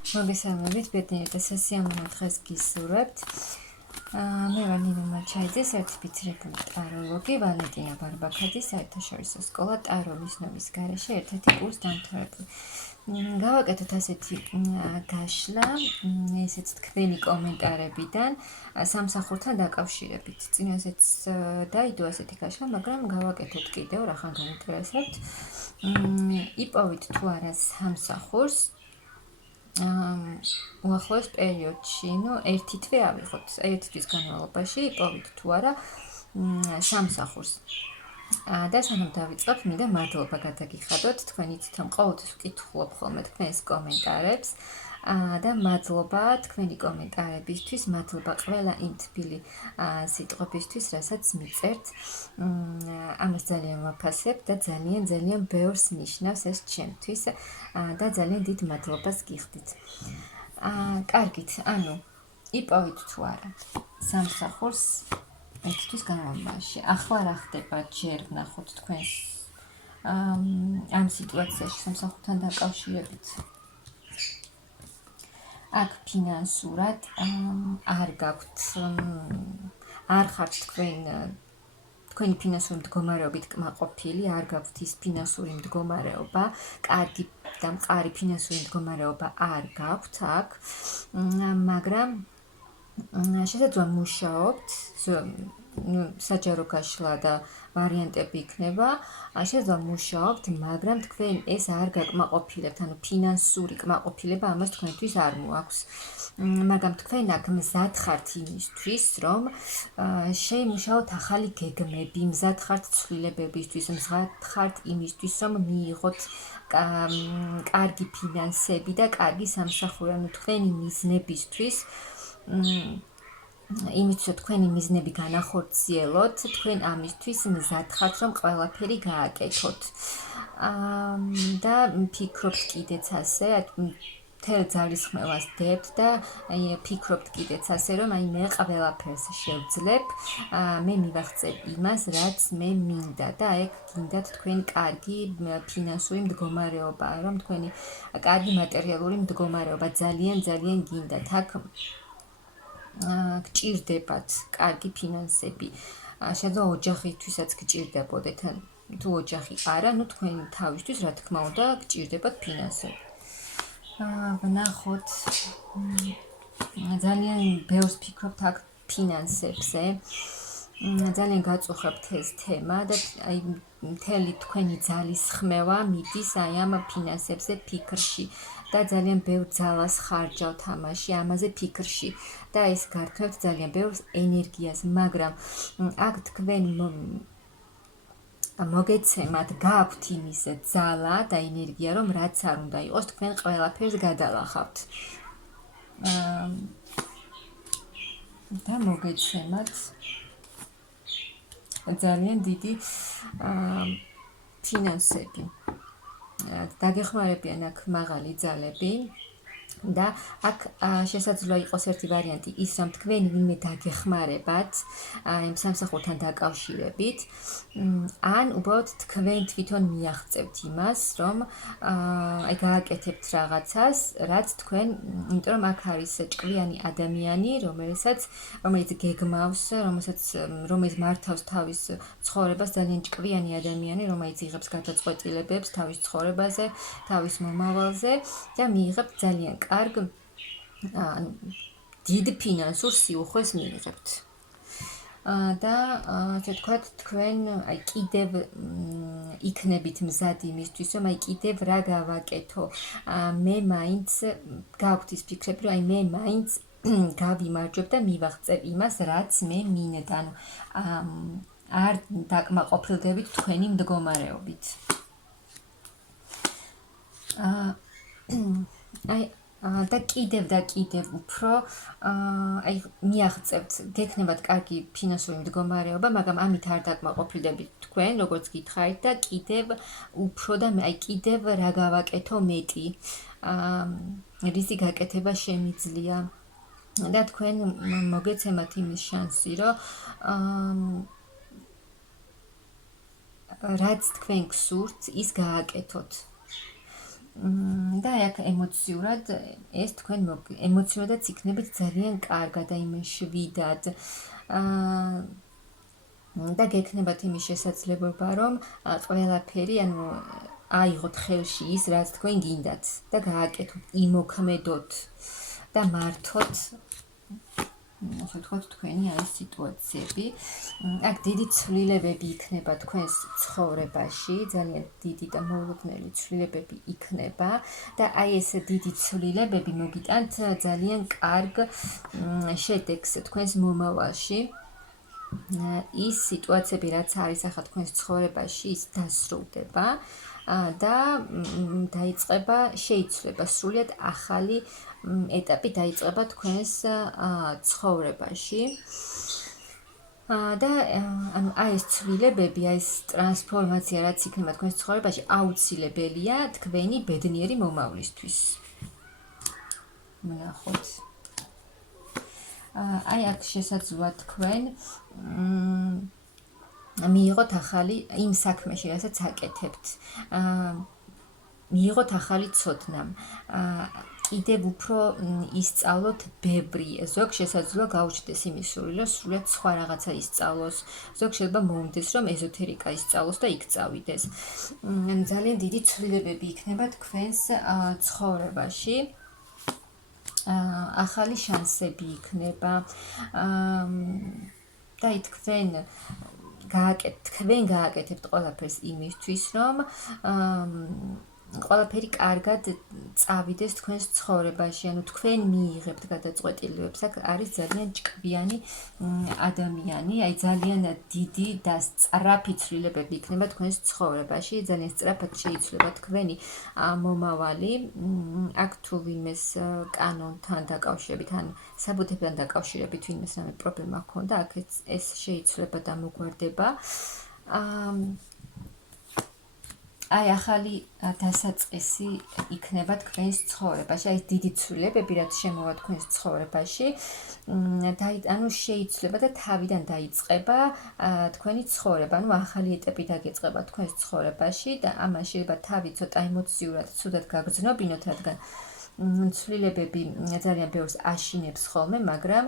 მოგესალმებით, ბედნიერი და სასიამოვნო დღეს გისურვებთ. მე ვარ ნინო მაჩაიძე, სერტიფიცირებული ტაროლოგი, ვალენტინა ბარბაქაძის საერთაშორისო სკოლა ტაროლის ნომის გარეშე ერთ-ერთი კურსდამთავრებული. გავაკეთოთ ასეთი გაშლა, ესეც თქვენი კომენტარებიდან სამსახურთან დაკავშირებით. წინასეც დაიდო ასეთი გაშლა, მაგრამ გავაკეთოთ კიდევ, რახან გაინტერესებთ. იპოვით თუ არა სამსახურს უახლოეს პერიოდში, ერთი თვე ავიღოთ, ერთი თვის განმავლობაში იპოვით თუ არა სამსახურს. და სანამ დავიწყებთ, მინდა მადლობა გადაგიხადოთ, თქვენ იცით, რომ ყოველთვის ვკითხულობ ხოლმე თქვენს კომენტარებს და მადლობა თქვენი კომენტარებისთვის, მადლობა ყველა იმ თბილი სიტყვებისთვის, რასაც მიწერთ. ამას ძალიან ვაფასებ და ძალიან ბევრს ნიშნავს ეს ჩემთვის და ძალიან დიდ მადლობას გიხდით. კარგით, ანუ იპოვით თუ არა სამსახურს ერთთვის განმავლობაში. ახლა რა ხდება, ჯერ ვნახოთ თქვენს ამ სიტუაციაში სამსახურთან დაკავშირებით. აქ ფინანსურად არ გაქვთ, არ ხართ თქვენი ფინანსური მდგომარეობით კმაყოფილი, არ გაქვთ ის ფინანსური მდგომარეობა, კარგი და მყარი ფინანსური მდგომარეობა არ გაქვთ აქ, მაგრამ შესაძლოა მუშაობთ, საჯარო გაშლა და ვარიანტები იქნება, შესაძლოა მუშაობთ, მაგრამ თქვენ ეს არ გაკმაყოფილებთ, ანუ ფინანსური კმაყოფილება ამას თქვენთვის არ მოაქვს. მაგრამ თქვენ აქ მზად ხართ იმისთვის, რომ შეიმუშაოთ ახალი გეგმები, მზად ხართ ცვლილებებისთვის, მზად ხართ იმისთვის, რომ მიიღოთ კარგი ფინანსები და კარგი სამსახური, ანუ თქვენი მიზნებისთვის, იმისთვის, რომ თქვენი მიზნები განახორციელოთ, თქვენ ამისთვის მზად ხართ, რომ ყველაფერი გააკეთოთ. და ფიქრობთ კიდეც ასე, მთელ ძალისხმევას დებთ და ფიქრობთ კიდეც ასე, რომ მე ყველაფერს შევძლებ, მე მივაღწევ იმას, რაც მე მინდა და ეგ გინდათ თქვენ კარგი ფინანსური მდგომარეობა, რომ თქვენი კარგი მატერიალური მდგომარეობა ძალიან გინდათ. აქ გჭირდებათ კარგი ფინანსები. შესაძლოა ოჯახითვისაც გჭირდებოდეთ, თუ ოჯახი არა, თქვენი თავისთვის, რა თქმა უნდა, გჭირდებათ ფინანსები. ვნახოთ, ძალიან ბევრს ფიქრობთ აქ ფინანსებზე. ძალიან გაწუხებთ ეს თემა და მთელი თქვენი ძალისხმევა მიდის ამ ფინანსებზე ფიქრში და ძალიან ბევრ ძალას ხარჯავთ ამაზე ფიქრში და ეს გართმევთ ძალიან ბევრ ენერგიას, მაგრამ აქ თქვენ მოგეცემათ, გაქვთ იმის ძალა და ენერგია, რომ რაც არ უნდა იყოს, თქვენ ყველაფერს გადალახავთ. და მოგეცემათ ძალიან დიდი ფინანსები. დაგეხმარებიან აქ მაღალი ძალები და აქ შესაძლოა იყოს ერთი ვარიანტი ის, რომ თქვენ ვინმე დაგეხმარებათ იმ სამსახურთან დაკავშირებით, ან უბრალოდ თქვენ თვითონ მიაღწევთ იმას, რომ გააკეთებთ რაღაცას, რაც თქვენ, იმიტომ რომ აქ არის ჭკვიანი ადამიანი, რომელიც გეგმავს, რომელიც მართავს თავის ცხოვრებას, ძალიან ჭკვიანი ადამიანი, რომელიც იღებს გადაწყვეტილებებს თავის ცხოვრებაზე, თავის მომავალზე და მიიღებთ ძალიან კარგ დიდ ფინანსურ სიუხვეს მიიღებთ. და ასე ვთქვათ, თქვენ კიდევ იქნებით მზად იმისთვის, რომ კიდევ რა გავაკეთო. მე მაინც გაქვთ ის ფიქრები, რომ მე მაინც გავიმარჯვებ და მივაღწევ იმას, რაც მე მინდა. არ დაკმაყოფილდებით თქვენი მდგომარეობით. და კიდევ უფრო მიაღწევთ, გექნებათ კარგი ფინანსური მდგომარეობა, მაგრამ ამით არ დაკმაყოფილდებით თქვენ, როგორც გითხარით და კიდევ უფრო და კიდევ რა გავაკეთო მეტი. რისი გაკეთება შემიძლია და თქვენ მოგეცემათ იმის შანსი, რომ რაც თქვენ გსურთ, ის გააკეთოთ. და აქ ემოციურად ეს თქვენ ემოციურადაც იქნებით ძალიან კარგად, აი მშვიდად. და გექნებათ იმის შესაძლებლობა, რომ ყველაფერი, ანუ აიღოთ ხელში ის, რაც თქვენ გინდათ და გააკეთოთ, იმოქმედოთ და მართოთ ასე ვთქვათ, თქვენი არის სიტუაციები. აქ დიდი ცვლილებები იქნება თქვენს ცხოვრებაში, ძალიან დიდი და მოულოდნელი ცვლილებები იქნება და აი ეს დიდი ცვლილებები მოგიტანთ ძალიან კარგ შედეგს თქვენს მომავალში. ის სიტუაციები, რაც არის ახლა თქვენს ცხოვრებაში, ის დასრულდება და დაიწყება, შეიცვლება სრულიად ახალი ეტაპი დაიწყება თქვენს ცხოვრებაში. და ანუ აი ეს ცვლილებები, აი ეს ტრანსფორმაცია, რაც იქნება თქვენს ცხოვრებაში, აუცილებელია თქვენი ბედნიერი მომავლისთვის. ვნახოთ. აი აქ შესაძლოა თქვენ მიიღოთ ახალი იმ საქმეში, რასაც აკეთებთ. მიიღოთ ახალი ცოდნა. კიდევ უფრო ისწავლოთ ბევრი. ზოგ შესაძლოა გაუჩნდეს იმის სურვილი, რომ სრულიად სხვა რაღაცა ისწავლოს. ზოგ შეიძლება მოუნდეს, რომ ეზოთერიკა ისწავლოს და იქ წავიდეს. ძალიან დიდი ცვლილებები იქნება თქვენს ცხოვრებაში. ახალი შანსები იქნება. და თქვენ გააკეთებთ ყველაფერს იმისთვის, რომ ყველაფერი კარგად წავიდეს თქვენს ცხოვრებაში, ანუ თქვენ მიიღებთ გადაწყვეტილებებს. აქ არის ძალიან ჭკვიანი ადამიანი, აი ძალიან დიდი და სწრაფი ცვლილებები იქნება თქვენს ცხოვრებაში, ძალიან სწრაფად შეიცვლება თქვენი მომავალი. აქ თუ ვინმეს კანონთან დაკავშირებით, ან საბუთებთან დაკავშირებით ვინმეს რამე პრობლემა ჰქონდა, აქ ეს შეიცვლება და მოგვარდება. აი ახალი დასაწყისი იქნება თქვენს ცხოვრებაში, აი დიდი ცვლილებები, რაც შემოვა თქვენს ცხოვრებაში, ანუ შეიცვლება და თავიდან დაიწყება თქვენი ცხოვრება, ანუ ახალი ეტაპი დაგეწყება თქვენს ცხოვრებაში და ამას შეიძლება თავი ცოტა ემოციურად ცუდად გაგრძნობინოთ, რადგან ცვლილებები ძალიან ბევრს აშინებს ხოლმე, მაგრამ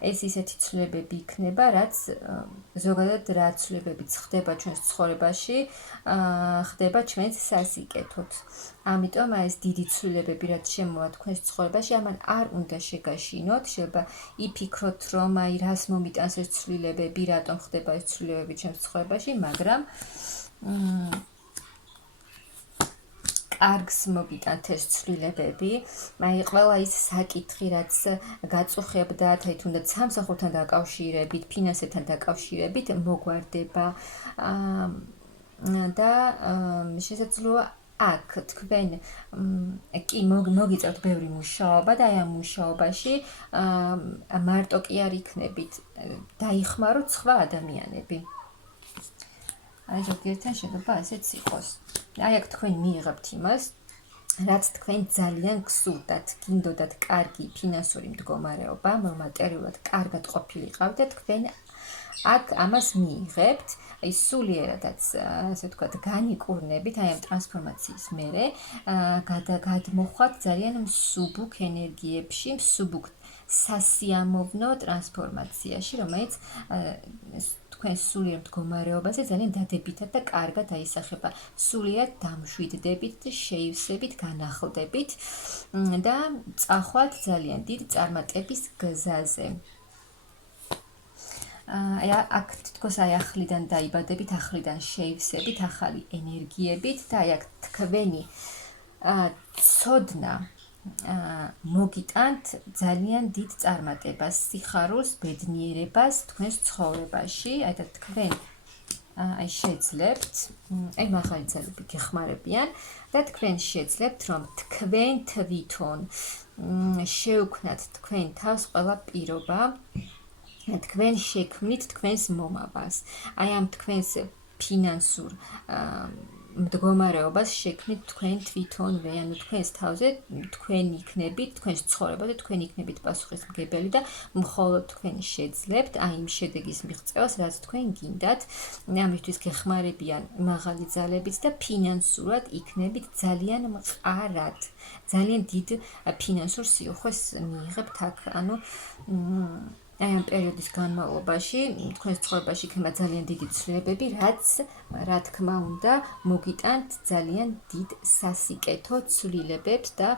ეს ისეთი ცვლილებები იქნება, რაც ზოგადად რა ცვლილებებიც ხდება ჩვენს ცხოვრებაში, ხდება ჩვენს სასიკეთოდ. ამიტომ ეს დიდი ცვლილებები, რაც შემოვა თქვენს ცხოვრებაში, ამან არ უნდა შეგაშინოთ, შეიძლება იფიქროთ, რომ აი რას მომიტანს ეს ცვლილებები, რატომ ხდება ეს ცვლილებები ჩვენს ცხოვრებაში, მაგრამ კარგს მოგიტანთ ეს ცვლილებები. აი ყველა ის საკითხი, რაც გაწუხებდათ, აი თუნდაც სამსახურთან დაკავშირებით, ფინანსებთან დაკავშირებით, მოგვარდება და შესაძლოა აქ თქვენ კი მოგიწევთ ბევრი მუშაობა და აი ამ მუშაობაში მარტო კი არ იქნებით, დაიხმაროთ სხვა ადამიანები. აი ზოგიერთთან შეიძლება ესეც იყოს. აი აქ თქვენ მიიღებთ იმას, რაც თქვენ ძალიან გსურდათ, გინდოდათ კარგი ფინანსური მდგომარეობა, მატერიალურად კარგად ყოფილიყავთ და თქვენ აქ ამას მიიღებთ, აი სულიერადაც, ასე ვთქვათ, განიკურნებით, აი ამ ტრანსფორმაციის მერე, გადმოხვათ ძალიან მსუბუქ ენერგიებში, მსუბუქ სასიამოვნო ტრანსფორმაციაში, რომელიც თქვენს სულიერ მდგომარეობაზე ძალიან დადებითად და კარგად აისახება. სულიერ დამშვიდდებით და შეივსებით, განახლდებით და წახვალთ ძალიან დიდ წარმატების გზაზე. აქ თითქოს აი ახლიდან დაიბადებით, ახლიდან შეივსებით, ახალი ენერგიებით და აი აქ თქვენი ცოდნა მოგიტანთ ძალიან დიდ წარმატებას, სიხარულს, ბედნიერებას თქვენს ცხოვრებაში. აი და თქვენ აი შეძლებთ, აი მაღალი ძალები გეხმარებიან და თქვენ შეძლებთ, რომ თქვენ თვითონ შეუქმნათ თქვენ თავს ყველა პირობა, თქვენ შექმნით თქვენს მომავალს. აი ამ თქვენს ფინანსურ მდგომარეობას შექმნით თქვენ თვითონვე, ანუ თქვენს თავზე თქვენ იქნებით, თქვენს ცხოვრებაზე თქვენ იქნებით პასუხისმგებელი და მხოლოდ თქვენ შეძლებთ აი იმ შედეგის მიღწევას, რაც თქვენ გინდათ. ამისთვის გეხმარებიან მაღალი ძალებიც და ფინანსურად იქნებით ძალიან მყარად. ძალიან დიდ ფინანსურ სიუხვეს მიიღებთ აქ, ანუ აი ამ პერიოდის განმავლობაში თქვენს ცხოვრებაში იქნება ძალიან დიდი ცვლილებები, რაც რა თქმა უნდა მოგიტანთ ძალიან დიდ სასიკეთო ცვლილებებს და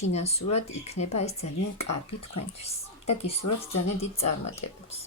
ფინანსურად იქნება ეს ძალიან კარგი თქვენთვის და გისურვებთ ძალიან დიდ წარმატებებს.